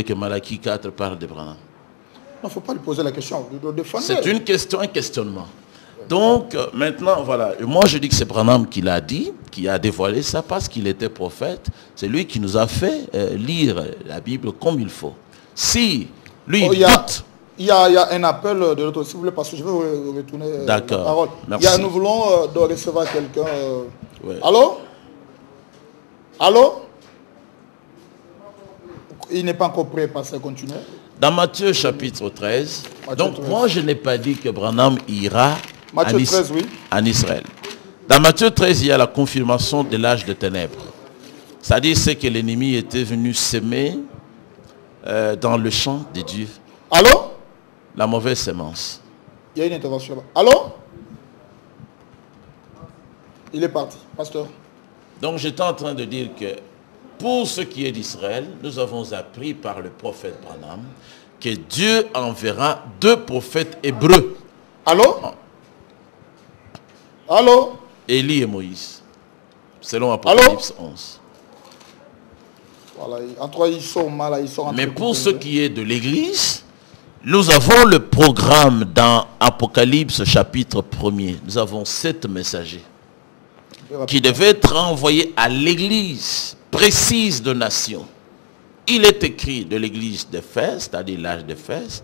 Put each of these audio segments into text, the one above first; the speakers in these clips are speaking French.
que Malachie 4 parle de Branham? Il ne faut pas lui poser la question. C'est une question, un questionnement. Donc, maintenant, voilà. Moi, je dis que c'est Branham qui l'a dit, qui a dévoilé ça parce qu'il était prophète. C'est lui qui nous a fait lire la Bible comme il faut. Si lui doute... Il y a un appel de l'autre, s'il vous plaît, parce que je vais vous retourner la parole. Merci. Nous voulons de recevoir quelqu'un. Ouais. Allô? Allô? Il n'est pas encore prêt, pasteur, continuer. Dans Matthieu chapitre 13, donc 13. Moi je n'ai pas dit que Branham ira Matthieu 13, oui. en Israël. Dans Matthieu 13, il y a la confirmation de l'âge de ténèbres. C'est-à-dire c'est que l'ennemi était venu s'aimer dans le champ de Dieu. Allô? La mauvaise semence. Il y a une intervention là. Allô? Il est parti, pasteur. Donc j'étais en train de dire que pour ce qui est d'Israël, nous avons appris par le prophète Branham que Dieu enverra 2 prophètes hébreux. Allô? Allô? Élie et Moïse. Selon Apocalypse 11. Voilà, en trois, ils sont mal, ils sont. Mais pour ce qui est de l'Église, nous avons le programme dans Apocalypse chapitre 1er. Nous avons 7 messagers qui devaient être envoyés à l'Église précise de nation. Il est écrit de l'église d'Éphèse, c'est-à-dire l'âge d'Éphèse,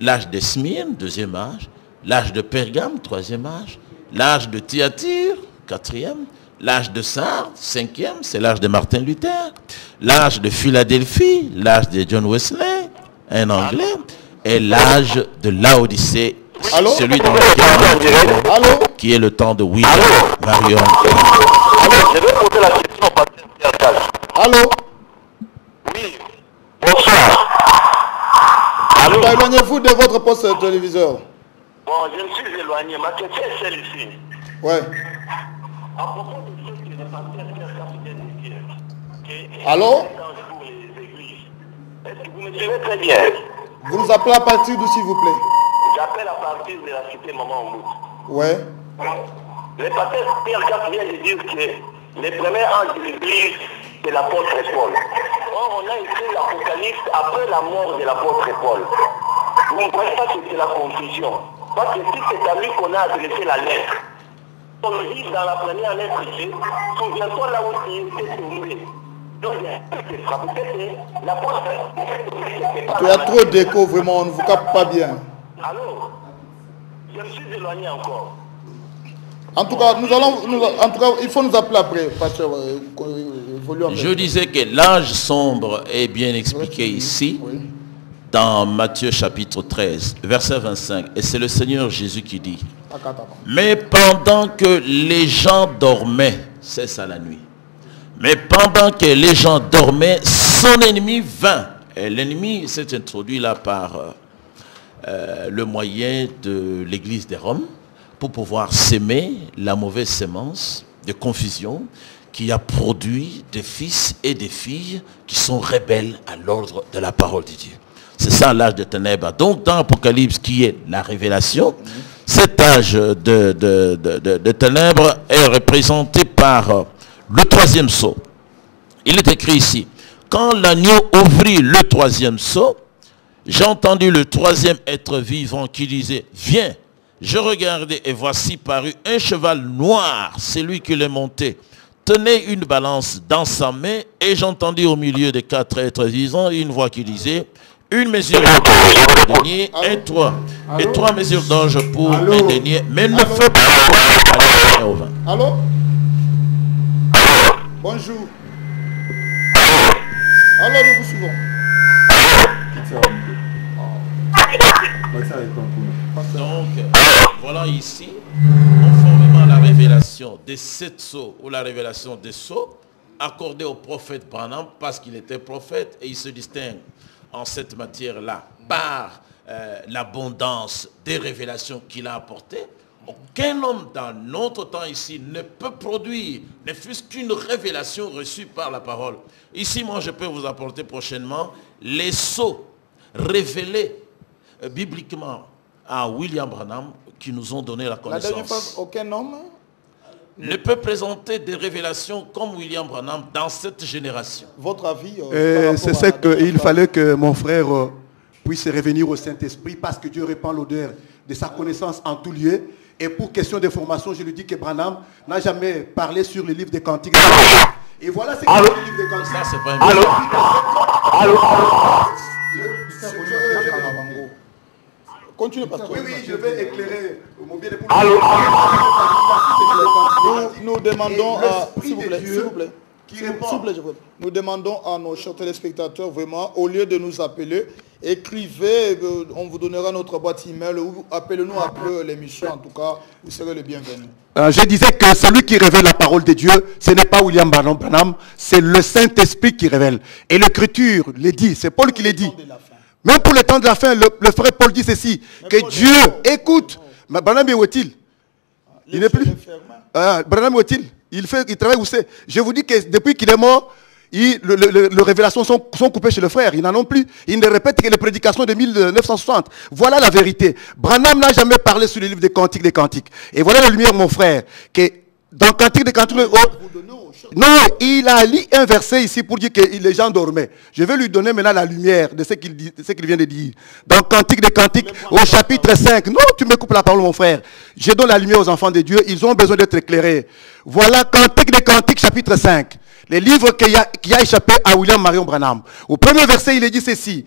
l'âge de Smyrne, 2e âge, l'âge de Pergame, 3e âge, l'âge de Thyatire, 4e, l'âge de Sardes, 5e, c'est l'âge de Martin Luther, l'âge de Philadelphie, l'âge de John Wesley, un anglais, et l'âge de Laodicée, celui dans lequel qui est le temps de William Marion. Je vais poser la question au pasteur Pierre Cash. Allô? Oui. Bonsoir. Allô? Éloignez-vous de votre poste de téléviseur. Bon, je me suis éloigné. Ma question est celle-ci. Ouais. À propos de ce que le pasteur Pierre Cash vient de dire. Allô? Pour les églises. Est-ce que vous me suivez très bien? Vous nous appelez à partir d'où, s'il vous plaît? J'appelle à partir de la cité Maman Mbout. Ouais. Le pasteur Pierre Cash vient de dire que les premiers anges de l'église, c'est l'apôtre Paul. Or, on a écrit l'Apocalypse après la mort de l'apôtre Paul. Vous ne croyez pas que c'est la confusion? Parce que si c'est à lui qu'on a adressé la lettre, on le dit dans la première lettre ici, souviens-toi là où tu étais tombé. Donc, peut-être l'apôtre... Il y a trop d'écho, vraiment, on ne vous capte pas bien. Allô? Je me suis éloigné encore. En tout cas, il faut nous appeler après, pasteur. Je disais que l'âge sombre est bien expliqué ici, dans Matthieu chapitre 13, verset 25. Et c'est le Seigneur Jésus qui dit, mais pendant que les gens dormaient, c'est ça la nuit, mais pendant que les gens dormaient, son ennemi vint. Et l'ennemi s'est introduit là par le moyen de l'église de Rome, pour pouvoir s'aimer la mauvaise sémence de confusion qui a produit des fils et des filles qui sont rebelles à l'ordre de la parole de Dieu. C'est ça l'âge de ténèbres. Donc dans l'Apocalypse qui est la révélation, cet âge de ténèbres est représenté par le 3e sceau. Il est écrit ici, quand l'agneau ouvrit le 3e sceau, j'ai entendu le 3e être vivant qui disait, viens. Je regardais et voici parut un cheval noir, c'est lui qui l'est monté. Tenait une balance dans sa main et j'entendis au milieu des 4 êtres vivants une voix qui disait, une mesure de denier, et 3 mesures d'orge pour un denier, mais ne fais pas au vin. Allô? Bonjour. Allô, nous vous suivons. Donc, voilà ici, conformément à la révélation des 7 sceaux, ou la révélation des sceaux, accordée au prophète Branham, parce qu'il était prophète, et il se distingue en cette matière-là par l'abondance des révélations qu'il a apportées. Aucun homme dans notre temps ici ne peut produire, ne fût-ce qu'une révélation reçue par la parole. Ici, moi, je peux vous apporter prochainement les sceaux révélés bibliquement à William Branham qui nous ont donné la connaissance. La dernière fois, aucun homme ne peut présenter des révélations comme William Branham dans cette génération. Votre avis c'est ce qu'il fallait que mon frère puisse revenir au Saint-Esprit parce que Dieu répand l'odeur de sa connaissance en tout lieu. Et pour question de formation, je lui dis que Branham n'a jamais parlé sur le livre des Cantiques. Et voilà ce qu'il dit le livre des Cantiques. Ça, c'est pas un Continue, pasteur. Oui, je vais éclairer mon bien époux. Nous demandons s'il vous plaît, nous demandons à nos chers téléspectateurs, vraiment, au lieu de nous appeler, écrivez, on vous donnera notre boîte email ou appelez-nous après l'émission. En tout cas, vous serez les bienvenus. Je disais que celui qui révèle la parole de Dieu, ce n'est pas William Branham, c'est le Saint-Esprit qui révèle. Et l'Écriture le dit, c'est Paul qui le dit. Même pour le temps de la fin, le frère Paul dit ceci, que Dieu écoute. Mais Branham, où est-il? Il n'est plus. Branham, où est-il? Il travaille où c'est? Je vous dis que depuis qu'il est mort, les révélations sont coupées chez le frère. Ils n'en ont plus. Ils ne répètent que les prédications de 1960. Voilà la vérité. Branham n'a jamais parlé sur le livre des Cantiques. Et voilà la lumière, mon frère, que dans Cantique des Cantiques, non, il a lu un verset ici pour dire que les gens dormaient. Je vais lui donner maintenant la lumière de ce qu'il vient de dire. Dans Cantique des Cantiques, au chapitre 5. Non, tu me coupes la parole, mon frère. Je donne la lumière aux enfants de Dieu. Ils ont besoin d'être éclairés. Voilà Cantique des Cantiques, chapitre 5. Les livres qui a échappé à William Marion Branham. Au premier verset, il est dit ceci.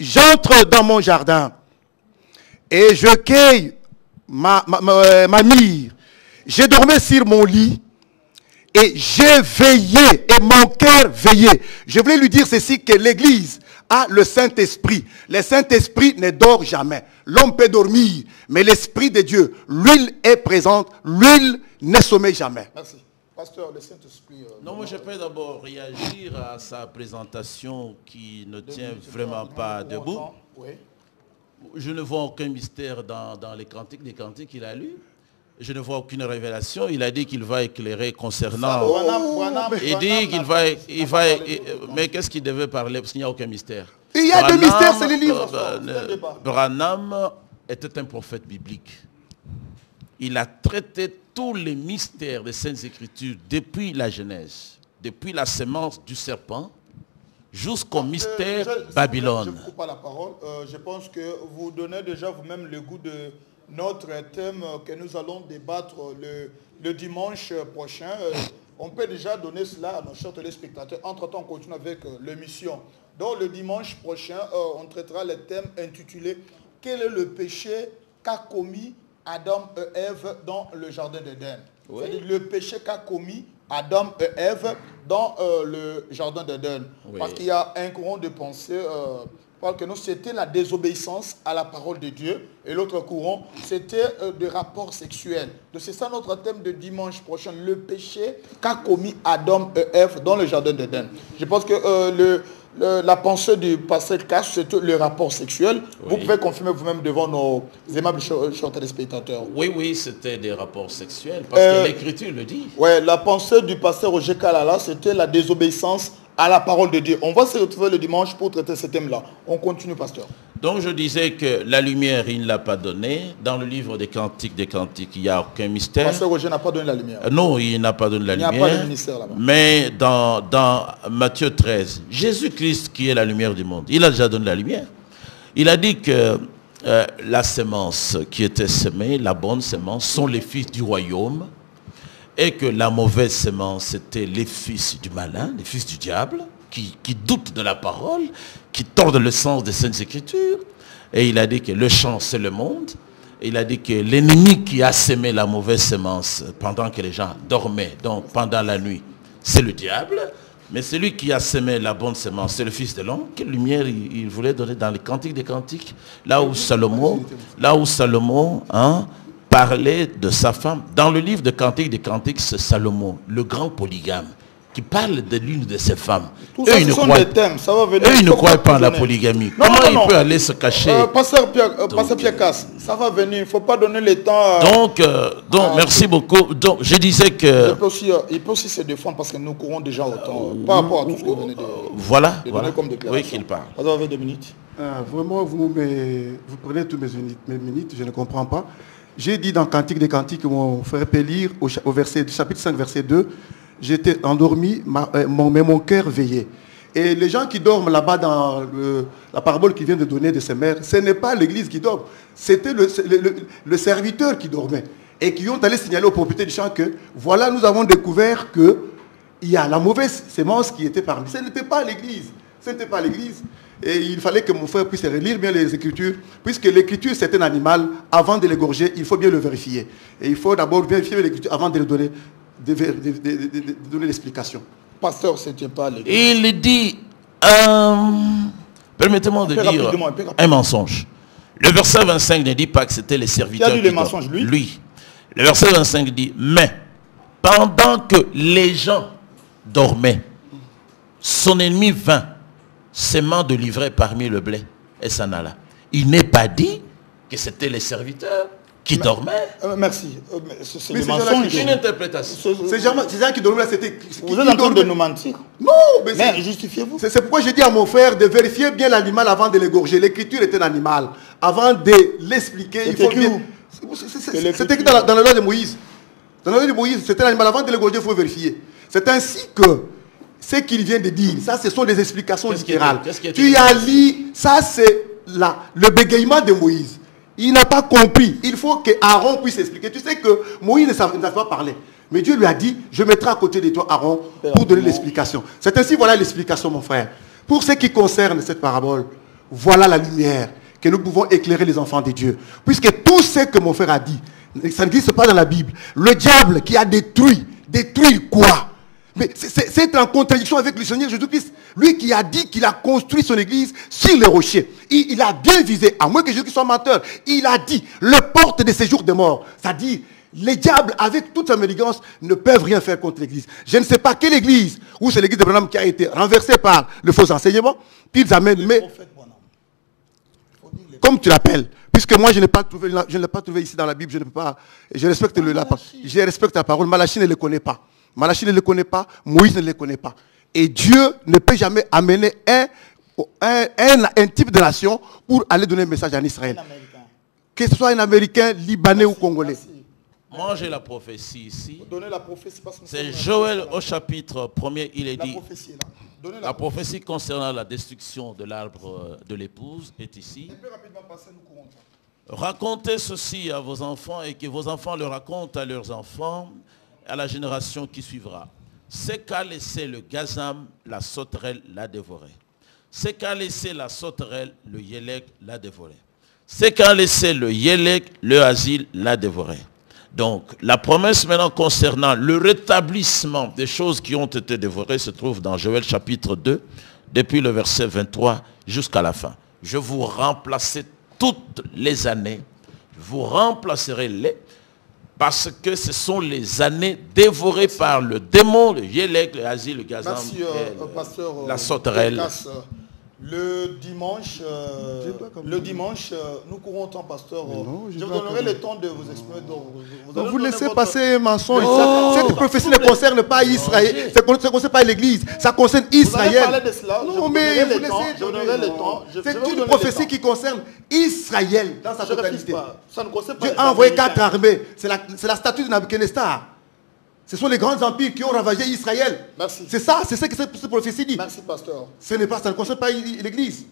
J'entre dans mon jardin et je cueille ma myrrhe. J'ai dormi sur mon lit et j'ai veillé et mon cœur veillait. Je voulais lui dire ceci, que l'Église a le Saint-Esprit. Le Saint-Esprit ne dort jamais. L'homme peut dormir, mais l'Esprit de Dieu, l'huile est présente, l'huile ne sommeille jamais. Merci. Pasteur, le Saint-Esprit... non, moi je peux d'abord réagir à sa présentation qui ne tient vraiment pas debout. Oui. Je ne vois aucun mystère dans les cantiques des cantiques qu'il a lus. Je ne vois aucune révélation. Il a dit qu'il va éclairer concernant... Il dit qu'il va... mais qu'est-ce qu'il devait parler? Parce qu'il n'y a aucun mystère. Il y a des mystères, c'est les livres. Branham était un prophète biblique. Il a traité tous les mystères des Saintes Écritures depuis la Genèse, depuis la sémence du serpent jusqu'au mystère Babylone. Je ne coupe pas la parole. Je pense que vous donnez déjà vous-même le goût de notre thème que nous allons débattre le dimanche prochain. On peut déjà donner cela à nos chers téléspectateurs. Entre-temps, on continue avec l'émission. Donc le dimanche prochain, on traitera le thème intitulé « Quel est le péché qu'a commis Adam et Ève dans le jardin d'Éden ». Oui. C'est-à-dire le péché qu'a commis Adam et Ève dans le jardin d'Éden. Oui. Parce qu'il y a un courant de pensée parle que c'était la désobéissance à la parole de Dieu. Et l'autre courant, c'était des rapports sexuels. Donc c'est ça notre thème de dimanche prochain, le péché qu'a commis Adam et Ève dans le jardin d'Éden. Je pense que la pensée du pasteur Cash, c'est le rapport sexuel. Oui. Vous pouvez confirmer vous-même devant nos aimables chers téléspectateurs. Oui, c'était des rapports sexuels, parce que l'Écriture le dit. Oui, la pensée du pasteur Roger Kalala, c'était la désobéissance à la parole de Dieu. On va se retrouver le dimanche pour traiter ce thème-là. On continue, pasteur. Donc je disais que la lumière, il ne l'a pas donnée. Dans le livre des Cantiques, il n'y a aucun mystère. Pasteur Roger n'a pas donné la lumière. Non, il n'a pas donné la lumière. Il n'y a pas de ministère là-bas. Mais dans Matthieu 13, Jésus-Christ qui est la lumière du monde, il a déjà donné la lumière. Il a dit que la sémence qui était semée, la bonne sémence, sont les fils du royaume. Et que la mauvaise sémence, c'était les fils du malin, les fils du diable, qui doutent de la parole, qui tordent le sens des Saintes Écritures. Et il a dit que le champ, c'est le monde. Et il a dit que l'ennemi qui a sémé la mauvaise sémence pendant que les gens dormaient, donc pendant la nuit, c'est le diable. Mais celui qui a sémé la bonne sémence, c'est le Fils de l'homme. Quelle lumière il voulait donner dans les Cantiques des Cantiques, là où Salomon parlait de sa femme. Dans le livre de Cantiques des Cantiques, c'est Salomon, le grand polygame, qui parle de l'une de ses femmes. Tout ça, ce sont des thèmes. Ça va venir. Eux, ils ne croient pas en la polygamie. Comment il peut aller se cacher? Pasteur Pierre Casse, ça va venir. Il ne faut pas donner le temps. Donc merci beaucoup. Donc, je disais que... Il peut aussi se défendre parce que nous courons déjà autant par rapport à tout ce que vous venez de voilà. comme déclaration. Oui, qu'il parle. Vous avez 2 minutes. Vraiment, vous prenez toutes mes minutes, je ne comprends pas. J'ai dit dans Cantique des Cantiques, mon frère peut lire, au verset, chapitre 5, verset 2, j'étais endormi, mais mon cœur veillait. Et les gens qui dorment là-bas dans la parabole qu'il vient de donner de ses mères, ce n'est pas l'église qui dort, c'était le serviteur qui dormait. Et qui ont allé signaler au propriétaire du champ que, voilà, nous avons découvert qu'il y a la mauvaise sémence qui était parmi. Ce n'était pas l'église. Ce n'était pas l'église. Et il fallait que mon frère puisse relire bien les Écritures, puisque l'Écriture, c'est un animal. Avant de l'égorger, il faut bien le vérifier. Et il faut d'abord vérifier l'Écriture avant de lui donner, donner l'explication. Pasteur, ce n'était pas l'église. Il dit, permettez-moi de dire un mensonge. Le verset 25 ne dit pas que c'était les serviteurs. Qui a dit le mensonge, lui. Le verset 25 dit, mais pendant que les gens dormaient, son ennemi vint, s'aimant de livrer parmi le blé, et s'en alla. Il n'est pas dit que c'était les serviteurs qui dormaient. Merci. C'est le mensonge. Une interprétation. Ces gens qui dormaient, c'était... Vous êtes en train de nous mentir. Non, mais justifiez-vous. C'est pourquoi j'ai dit à mon frère de vérifier bien l'animal avant de l'égorger. L'Écriture est un animal. Avant de l'expliquer, il faut bien... C'est écrit dans la loi de Moïse. Dans la loi de Moïse, c'était un animal. Avant de l'égorger, il faut vérifier. C'est ainsi que ce qu'il vient de dire, ça, ce sont des explications littérales. Tu as lu, ça, c'est le bégaiement de Moïse. Il n'a pas compris. Il faut que Aaron puisse expliquer. Tu sais que Moïse ne savait pas parler. Mais Dieu lui a dit, je mettrai à côté de toi Aaron pour donner l'explication. C'est ainsi, voilà l'explication, mon frère. Pour ce qui concerne cette parabole, voilà la lumière que nous pouvons éclairer les enfants de Dieu. Puisque tout ce que mon frère a dit, ça n'existe pas dans la Bible. Le diable qui a détruit quoi? Mais c'est en contradiction avec le Seigneur Jésus-Christ. Lui qui a dit qu'il a construit son église sur les rochers. Il a bien visé, à moins que Jésus soit menteur, il a dit, le porte de séjour des morts. C'est-à-dire, les diables, avec toute sa mélégance, ne peuvent rien faire contre l'église. Je ne sais pas quelle église, ou c'est l'église de Branham qui a été renversée par le faux enseignement, qu'ils amènent, mais... Comme tu l'appelles, puisque moi je ne l'ai pas trouvé ici dans la Bible, je ne peux pas, je respecte la parole, Malachie ne le connaît pas. Malachie ne le connaît pas, Moïse ne le connaît pas. Et Dieu ne peut jamais amener un type de nation pour aller donner un message en Israël. Que ce soit un Américain, Libanais ou Congolais. Moi j'ai la prophétie ici. C'est C'est Joël au chapitre 1er, il est dit. La prophétie concernant la destruction de l'arbre de l'épouse est ici. Racontez ceci à vos enfants et que vos enfants le racontent à leurs enfants, à la génération qui suivra. Ce qu'a laissé le gazam, la sauterelle l'a dévoré. Ce qu'a laissé la sauterelle, le yélek l'a dévoré. Ce qu'a laissé le yélek, le asile l'a dévoré. Donc, la promesse maintenant concernant le rétablissement des choses qui ont été dévorées se trouve dans Joël chapitre 2, depuis le verset 23 jusqu'à la fin. Je vous remplacerai toutes les années, vous remplacerez-les, parce que ce sont les années dévorées par le démon, le yélek, le asile, le gazam, la sauterelle. Le dimanche, nous courons autant, pasteur. Je vous donnerai le temps de vous exprimer. Vous laissez passer un mensonge. Cette prophétie ne concerne pas Israël. Ça ne concerne pas l'Église. Ça concerne Israël. Parler de cela. Non, mais vous laissez. C'est une prophétie qui concerne Israël dans sa totalité. Dieu a envoyé 4 armées. C'est la statue de Nabuchodonosor. Ce sont les grands empires qui ont ravagé Israël. Merci. C'est ça, c'est ce que cette prophétie dit. Merci, pasteur. Ça ne concerne pas l'Église.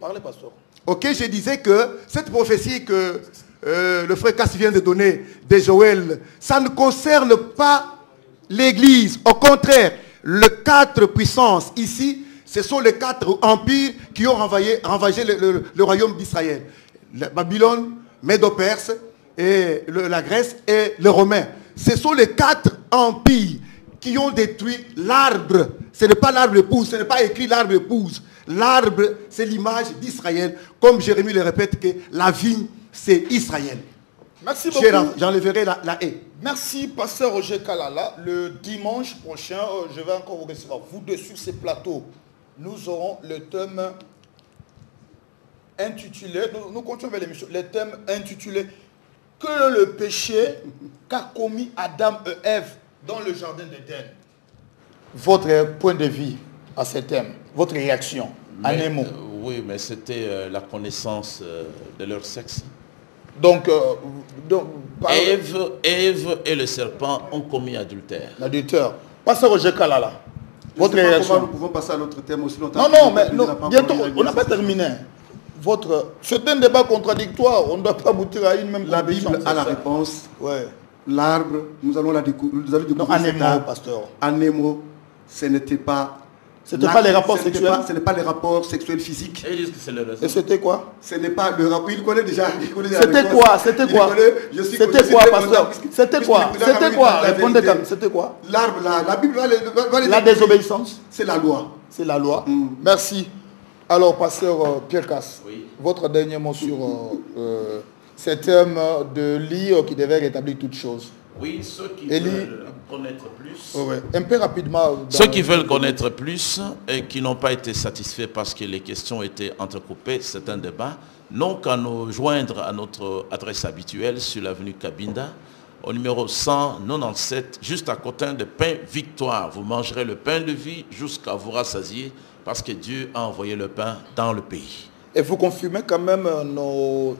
Parlez, pasteur. Ok, je disais que cette prophétie que le frère Cass vient de donner, de Joël, ça ne concerne pas l'Église. Au contraire, les 4 puissances ici, ce sont les 4 empires qui ont ravagé le royaume d'Israël. Babylone, Médo-Perse, et la Grèce et les Romains. Ce sont les 4 empires qui ont détruit l'arbre. Ce n'est pas l'arbre épouse, ce n'est pas écrit l'arbre épouse. L'arbre, c'est l'image d'Israël. Comme Jérémie le répète que la vigne, c'est Israël. Merci beaucoup. J'enlèverai la haie. Merci, pasteur Roger Kalala. Le dimanche prochain, je vais encore vous recevoir. Vous dessus ces plateaux, nous aurons le thème intitulé, nous continuons avec l'émission, le thème intitulé que le péché qu'a commis Adam et Ève dans le jardin d'Éden. Votre point de vue à ce thème, votre réaction, en un mot. Oui, mais c'était la connaissance de leur sexe. Donc, Ève et le serpent ont commis adultère. L'adultère. Pasteur Roger Kalala. Votre réaction. Comment nous pouvons passer à l'autre thème aussi longtemps? Non, mais bientôt, on n'a pas terminé. C'est un débat contradictoire. On ne doit pas aboutir à une même conclusion. La Bible a la réponse. Ouais. L'arbre, nous allons la découvrir. Non, anémo, pasteur. Anémo, ce n'était pas... C'était pas les rapports sexuels. Ce n'est pas les rapports sexuels physiques. Et c'était quoi? Ce n'est pas le rapport. Il connaît déjà. C'était quoi? C'était quoi? C'était quoi, pasteur? C'était quoi? C'était quoi? Répondez comme. C'était quoi? L'arbre, la Bible va les la désobéissance. C'est la loi. C'est la loi. Merci. Alors, pasteur Pierre Casse, oui. Votre dernier mot sur ce thème de l'IE qui devait rétablir toutes choses. Oui, ceux qui veulent connaître plus. Un peu rapidement. Ceux qui veulent connaître plus et qui n'ont pas été satisfaits parce que les questions étaient entrecoupées, c'est un débat, n'ont qu'à nous joindre à notre adresse habituelle sur l'avenue Cabinda, au numéro 197, juste à côté de Pain Victoire. Vous mangerez le pain de vie jusqu'à vous rassasier parce que Dieu a envoyé le pain dans le pays. Et vous confirmez quand même nos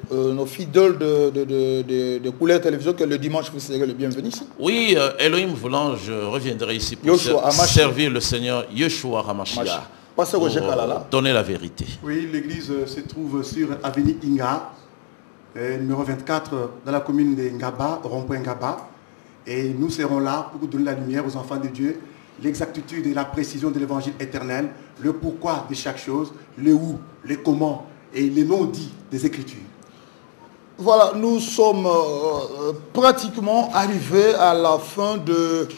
fidèles de couleur télévision que le dimanche vous serez le bienvenu ici? Oui, Elohim voulant, je reviendrai ici pour servir le Seigneur Yeshua HaMashiach. Pour donner la vérité. Oui, l'église se trouve sur avenue Inga, numéro 24, dans la commune de Ngaba, rond-point Ngaba. Et nous serons là pour donner la lumière aux enfants de Dieu, l'exactitude et la précision de l'évangile éternel, le pourquoi de chaque chose, le où, le comment et les non-dits des Écritures. Voilà, nous sommes pratiquement arrivés à la fin de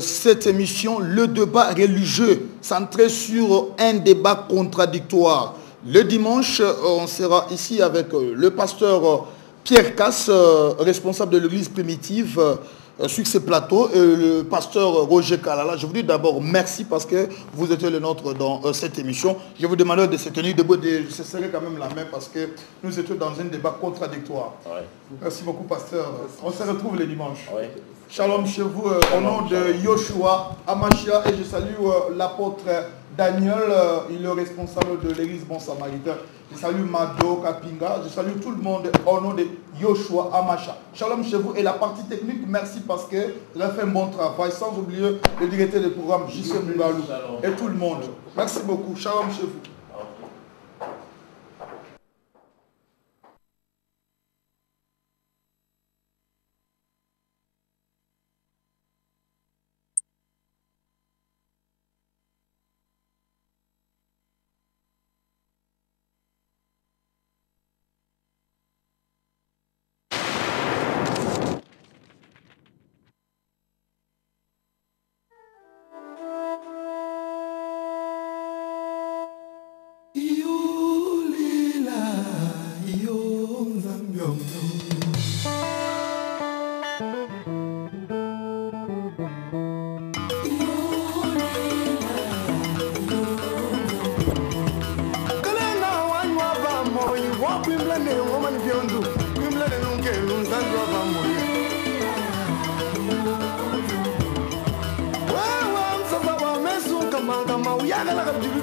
cette émission, le débat religieux, centré sur un débat contradictoire. Le dimanche, on sera ici avec le pasteur Pierre Casse, responsable de l'église primitive, sur ce plateau, et le pasteur Roger Kalala. Je vous dis d'abord merci parce que vous étiez le nôtre dans cette émission. Je vous demande de se tenir debout, de se serrer quand même la main parce que nous étions dans un débat contradictoire. Ouais. Merci beaucoup, pasteur. On se retrouve le dimanche. Ouais. Shalom chez vous, au nom de Yoshua HaMashiach, et je salue l'apôtre Daniel, il est le responsable de l'église Bon Samaritain. Je salue Mado Kapinga, je salue tout le monde au nom de Yoshua HaMashiach. Shalom chez vous. Et la partie technique, merci parce que vous avez fait un bon travail, sans oublier le directeur du programme J.C. Moubalou et tout le monde. Merci beaucoup. Shalom chez vous. Kama uyagala kabjibi